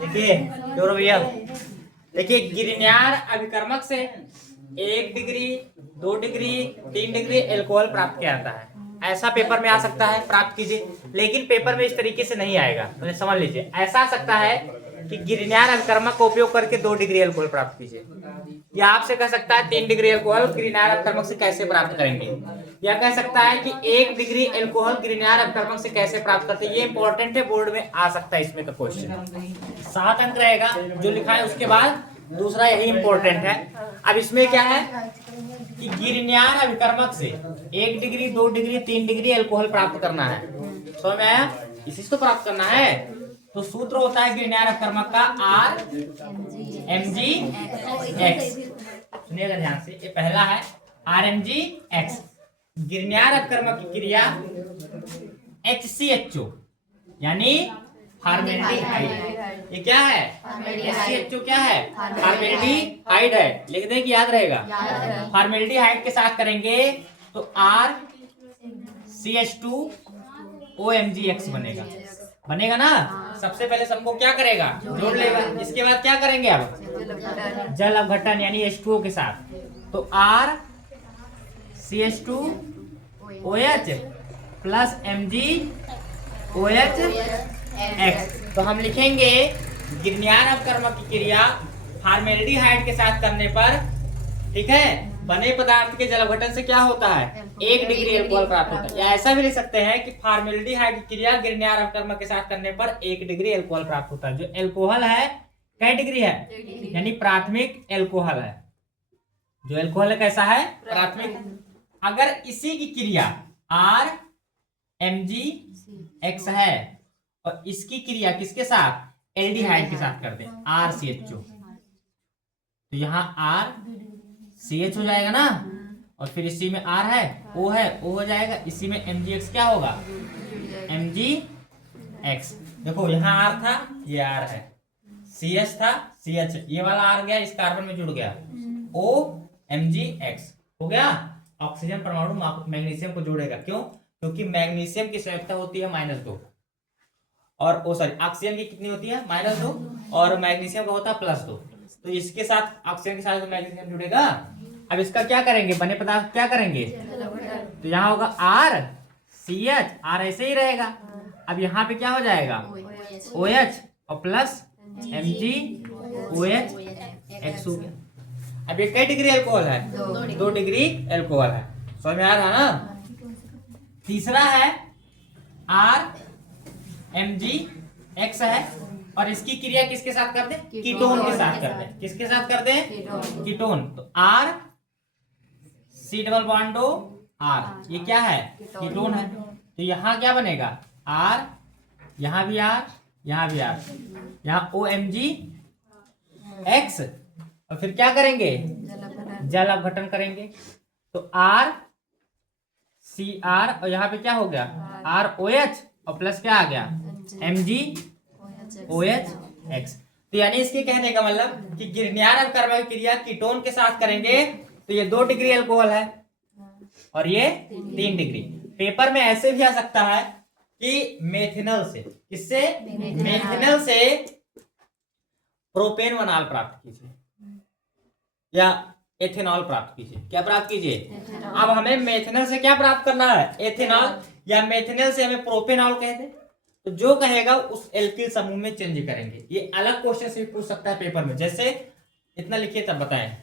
देखिए जोरो भैया, देखिए गिरन्यार अभिकर्मक से 1 डिग्री 2 डिग्री 3 डिग्री एल्कोहल प्राप्त किया जाता है। ऐसा पेपर में आ सकता है, प्राप्त कीजिए। लेकिन पेपर में इस तरीके से नहीं आएगा, तो समझ लीजिए। ऐसा आ सकता है कि गिरन्यार अभिकर्मक का उपयोग करके 2 डिग्री एल्कोहल प्राप्त कीजिए, या आपसे कह सकता है 3 डिग्री एल्कोहल गिरन्यार अभिकर्मक से कैसे प्राप्त करेंगे, या कह सकता है कि 1 डिग्री एल्कोहल गिरन्यार अभिकर्मक से कैसे प्राप्त करते हैं। ये इंपॉर्टेंट है, बोर्ड में आ सकता है इसमें का क्वेश्चन। 7 अंक रहेगा जो लिखा है, उसके बाद दूसरा यही इंपॉर्टेंट है। अब इसमें क्या है कि गिरन्यार अभिकर्मक से 1 डिग्री 2 डिग्री 3 डिग्री एल्कोहल प्राप्त करना है। समझ में आया? इसी से तो प्राप्त करना है। तो सूत्र होता है गिरन्यार अभिकर्मक का RMgX। सुनिएगा ध्यान से, ये पहला है RMgX। गिरन्यार अभिकर्मक की क्रिया HCHO यानी फॉर्मेल्डिहाइड। ये क्या है? HCHO क्या है? फॉर्मेल्डिहाइड है। लिख दें कि याद रहेगा? फॉर्मेल्डिहाइड के साथ करेंगे तो RCH2OMgX बनेगा। बनेगा ना? सबसे पहले सबको क्या करेगा? जोड़ लेगा। इसके बाद क्या करेंगे? अब जल अपघटन यानी H2O के साथ, तो RCH2OH प्लस MgOH। तो हम लिखेंगे गिरन्यार अभिकर्मक की क्रिया फॉर्मेल्डिहाइड के साथ करने पर, ठीक है, बने पदार्थ के जल अपघटन से क्या होता है? 1 डिग्री एल्कोहल प्राप्त होता है। या ऐसा भी लिख सकते हैं कि फॉर्मेल्डिहाइड की क्रिया गिरन्यार अभिकर्मक के साथ करने पर 1 डिग्री एल्कोहल प्राप्त होता है। जो एल्कोहल है क्या डिग्री है? यानी प्राथमिक एल्कोहल है। जो एल्कोहल है कैसा है? प्राथमिक। अगर इसी की क्रिया RMgX है और इसकी क्रिया किसके साथ? एल्डिहाइड के साथ कर दें, RCHO, तो यहाँ RCH हो जाएगा ना, और फिर इसी में R है, O है, O हो जाएगा। इसी में MgX क्या होगा? MgX। देखो यहाँ R था, ये R है, CH था, CH, ये वाला R गया, इस कार्बन में जुड़ गया, OMgX हो गया। ऑक्सीजन परमाणु मैग्नीशियम को जोड़ेगा। क्यों? क्योंकि मैग्नीशियम की संयोजकता होती है -2, और ऑक्सीजन की कितनी होती है? -2, और मैग्नीशियम का होता है +2। तो इसके साथ ऑक्सीजन के साथ मैग्नीशियम जुड़ेगा। अब इसका क्या करेंगे? बने पदार्थ क्या करेंगे? तो यहाँ होगा RCH, R ऐसे ही रहेगा। अब यहाँ पे क्या हो जाएगा? OH और प्लस MgOH हो गया। अब ये कई डिग्री एल्कोहल है? 2 डिग्री एल्कोहल है। समझ में आ रहा ना? तीसरा है RMgX है, और इसकी क्रिया किसके साथ कर दें? कीटोन के साथ कर दें। किसके साथ कर दें? कीटोन। तो RC≡R, ये क्या है? कीटोन है। तो यहाँ क्या बनेगा? R, यहाँ भी R, यहाँ भी R, यहाँ OMgX, और फिर क्या करेंगे? जल अपघटन करेंगे। तो RCR, और यहाँ पे क्या हो गया? ROH, और प्लस क्या आ गया? MgOH। तो यानी इसके कहने का मतलब कि गिरन्यार अभिकर्मक क्रिया कीटोन के साथ करेंगे तो ये 2 डिग्री एल्कोहल है, और ये 3 डिग्री। पेपर में ऐसे भी आ सकता है कि मेथिनल से, किससे? मेथिनल से प्रोपेनॉल प्राप्त कीजिए या एथेनॉल प्राप्त कीजिए। क्या प्राप्त कीजिए? अब हमें मेथिनल से क्या प्राप्त करना है? एथेनॉल। या मेथिनल से हमें प्रोपेनॉल कहते हैं। तो जो कहेगा उस एल्किल समूह में चेंज करेंगे। ये अलग क्वेश्चन से पूछ सकता है पेपर में। जैसे इतना लिखिए तब बताएं।